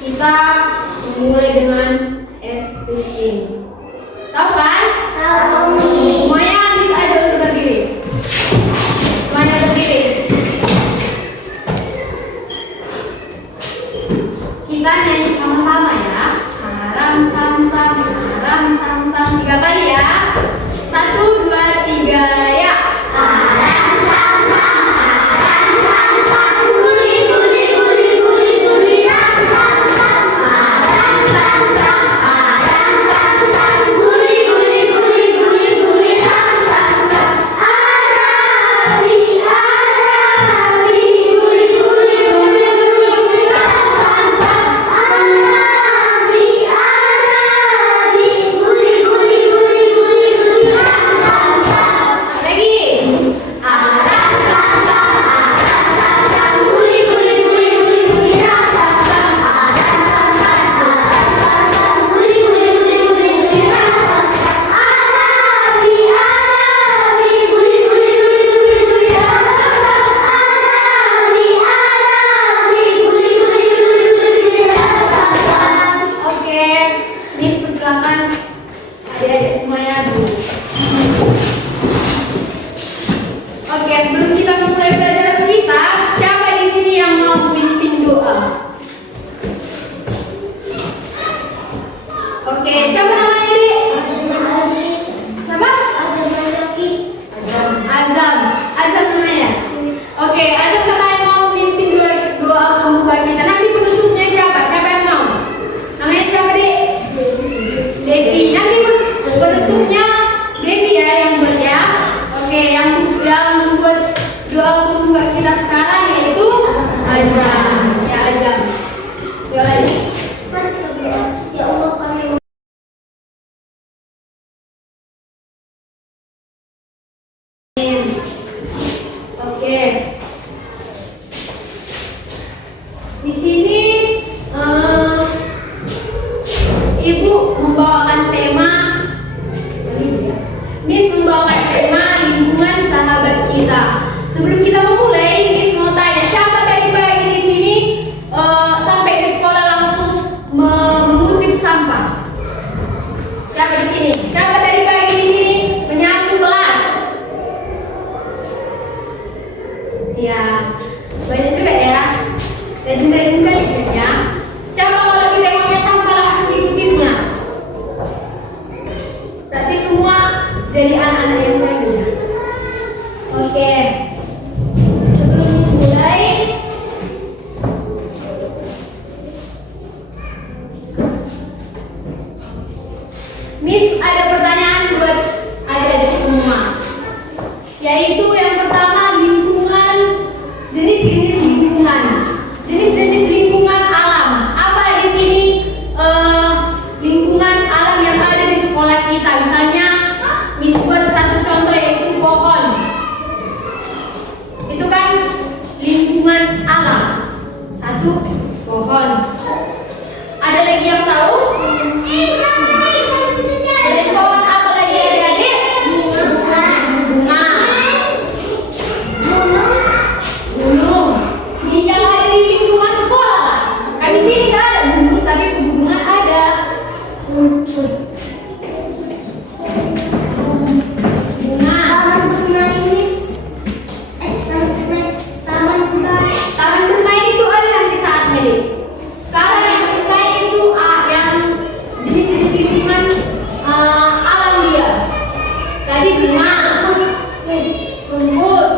Kita memulai dengan speaking. Tahu kan? Tahu. Semuanya bisa aja untuk berdiri. Semuanya berdiri. Kita nyanyi sama-sama ya. Haram sam sam, haram sam sam. 3 kali ya. 1, 2, 3 ya. Oke, sebelum kita memulai pelajaran kita, siapa di sini yang mau pimpin doa? Oke, siapa namanya ini? Siapa? Azam. Azam namanya. Oke, Azam katanya mau pimpin doa pembuka kita. Nanti penutupnya siapa? Siapa yang mau? Namanya siapa, Dek? Devi. Nanti penutupnya Devi ya yang buat ya. Oke, yang buat doa pembuka kita sekarang yaitu Azam. Ya Azam. Ya Azam. Ya Allah kami. Oke. Di sini Ibu membawakan tema. Miss membawakan tema lingkungan sahabat kita. Sebelum kita memulai, Miss mau tanya siapa tadi pagi di sini sampai di sekolah langsung mengutip sampah? Siapa di sini? Siapa tadi pagi di sini menyapu kelas? Ya, banyak juga ya. Rajin-rajin kali ya. Siapa kalau kita maunya sampah langsung dikutipnya? Berarti semua jadi anak-anak yang rajin ya. Oke. Sebelum mulai, Miss ada pertanyaan buat adik-adik semua. Yaitu yang pertama lingkungan, jenis-jenis lingkungan. Jenis-jenis lingkungan alam. Apa di sini lingkungan alam yang ada di sekolah kita? Misalnya Miss buat satu contoh yaitu pohon. Itu kan lingkungan alam. Satu pohon. Ada lagi yang tahu? Selain pohon apa lagi adik-adik? Bunga. Gunung. Ini yang ada di lingkungan sekolah. Kan di sini nggak ada gunung, tapi pegunungan ada. Taman bermain itu ada nanti saatnya deh. Sekarang yang bermain itu yang jenis-jenis lingkungan alam dia. Tadi bunga, rumput,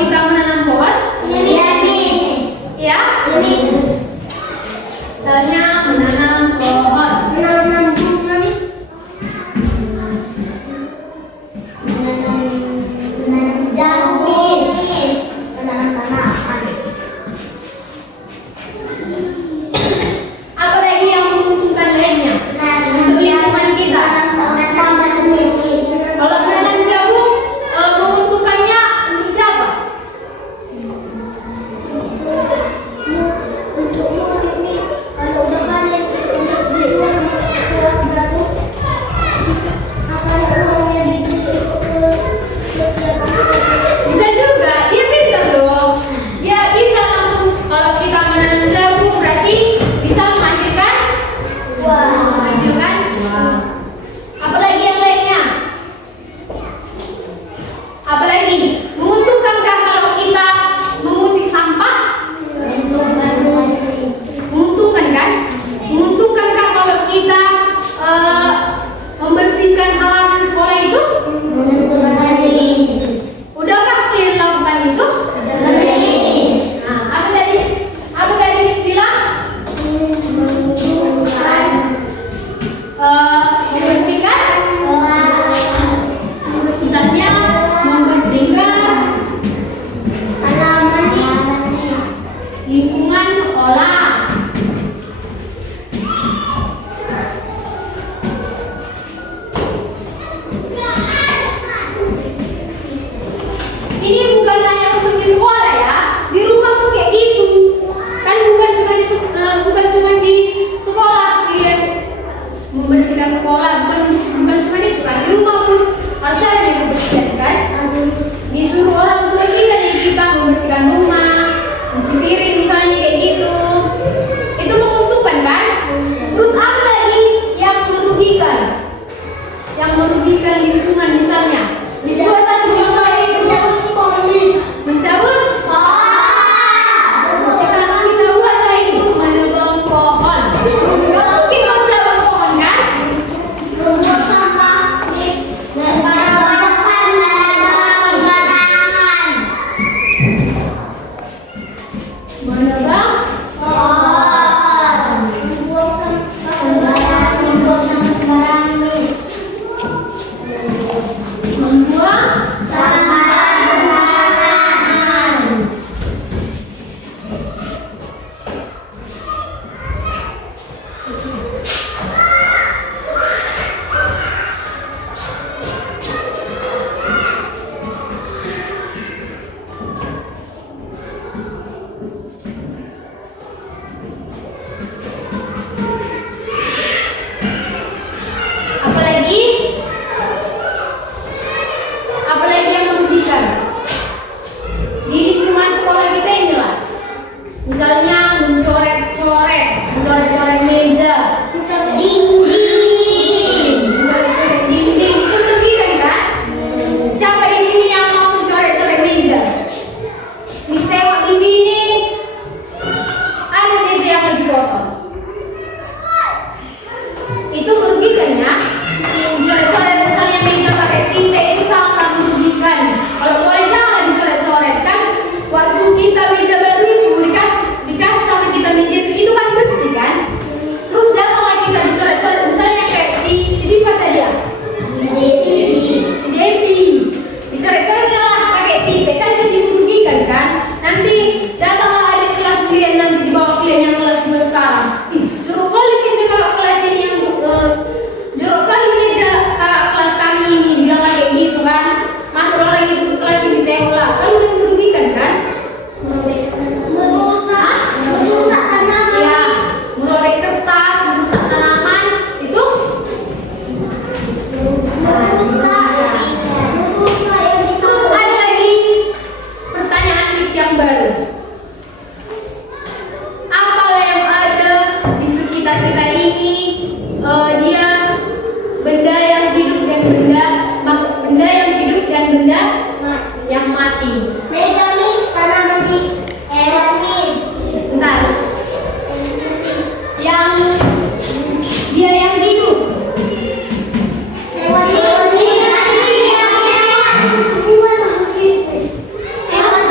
kita menanam pohon? Iya, Miss. Ya? Iya, Miss. Misalnya menanam pohon. Menanam bunga, Miss. Menanam jagung, Miss. Menanam tanaman. Apa lagi yang menguntungkan lainnya untuk lingkungan kita? Kalau menanam jagung, menguntungkannya untuk siapa? Untuk murid, Miss. Kalau udah panen, Miss beli uang puas jatuh. Sisa akan uangnya dibeli untuk Bisa juga, dia pintar dong. Dia bisa langsung, kalau kita menanam jagung berarti bisa menghasilkan uang. Apalagi yang lainnya? Apalagi menguntungkankah kalau kita memungut sampah? Menguntungkan kan? Menguntungkankah kalau kita membersihkan halaman sekolah itu? Udahkah kalian lakukan itu? Nah, apa tadi? Apa tadi Miss bilang? Membersihkan, misalnya membersihkan lingkungan sekolah. Ini bukan hanya untuk di sekolah ya, di rumah pun kayak gitu. Kan bukan cuma di sekolah kalian membersihkan sekolah, bukan cuma itu kan. Di rumah pun harus ada yang membersihkan kan. Disuruh orang tua kita nih, kita membersihkan rumah, mencuci piring misalnya kayak gitu. Itu menguntungkan kan? Terus apa lagi yang merugikan? Yang merugikan lingkungan misalnya. Misalnya satu contoh itu mencabut. Kita buat lagi menebang pohon. Kalau kita mencabut pohon kan? Menebang membuang apalagi yang merugikan di lingkungan sekolah kita inilah. Misalnya mencoret-coret meja, mencoret dinding, itu merugikan kan? Siapa di sini yang mau mencoret-coret meja? Miss tengok di sini ada meja yang lagi kotor. Itu merugikan ya? Coret-coret misalnya meja pakai pimpek itu sangat merugikan. Kalau boleh jangan dicoret-coret kan? Waktu kita meja baru itu dikasih sama kita meja itu kan bersih kan? Terus datanglah kita dicoret-coret misalnya kayak si Diva tadi ya? Si Devi dicoret-coret lah pakai pimpek kan jadi merugikan kan? Nanti datanglah adik kelas kalian nanti di bawah kalian yang kelas 2 sekarang. Jorok kali meja kakak kelas ini yang jorok kali meja kakak kelas kami ini bilang kayak gitu kan? Masuk orang itu ke kelas ini tengok lah, kan udah merugikan kan? merusak tanaman. Ya, merobek kertas, merusak tanaman itu Merusak yang itu. terus ada lagi pertanyaan Miss yang baru. Apa yang ada di sekitar kita ini? Dia benda yang hidup dan benda yang hidup dan benda yang mati. Meja, Miss. Tanaman, Miss. Hewan, Miss. Bentar. Yang dia yang hidup. Hewan, Miss. Hewan,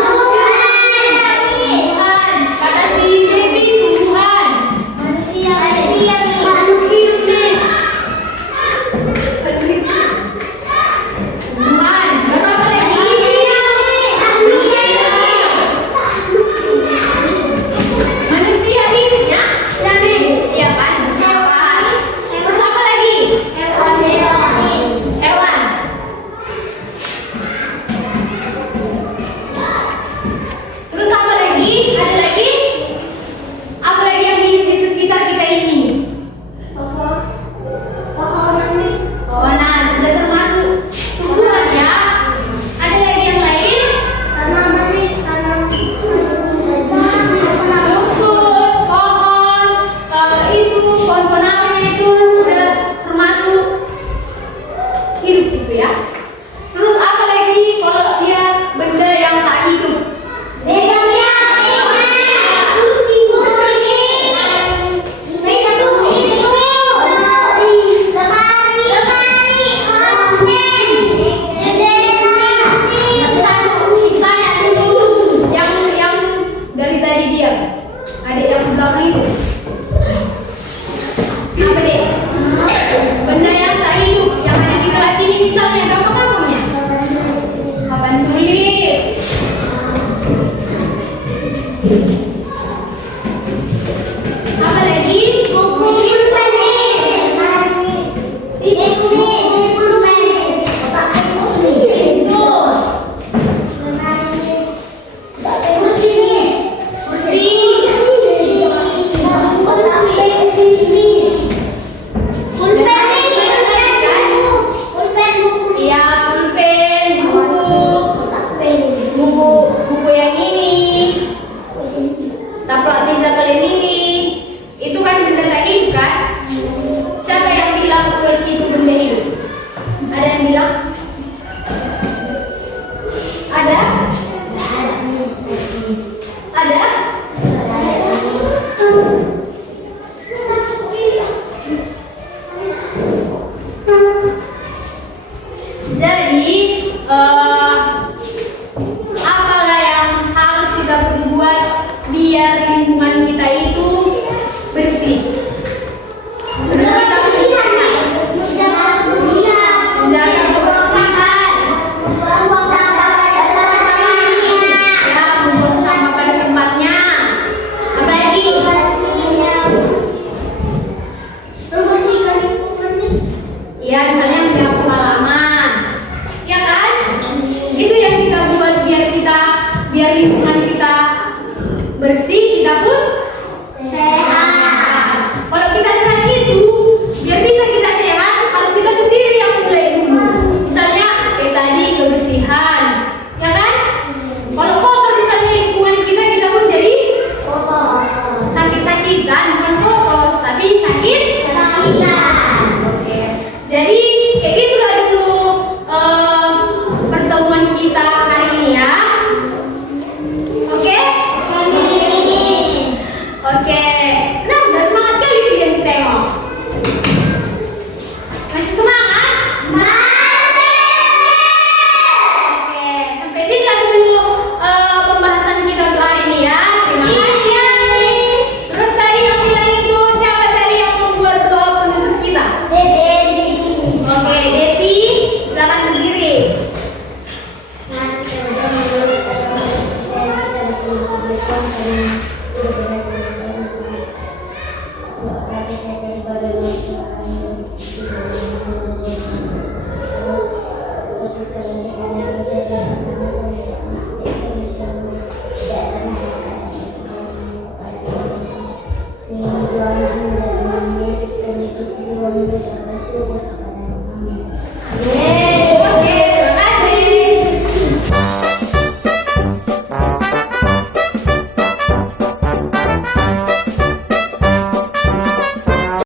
bersih, kita pun Sehat.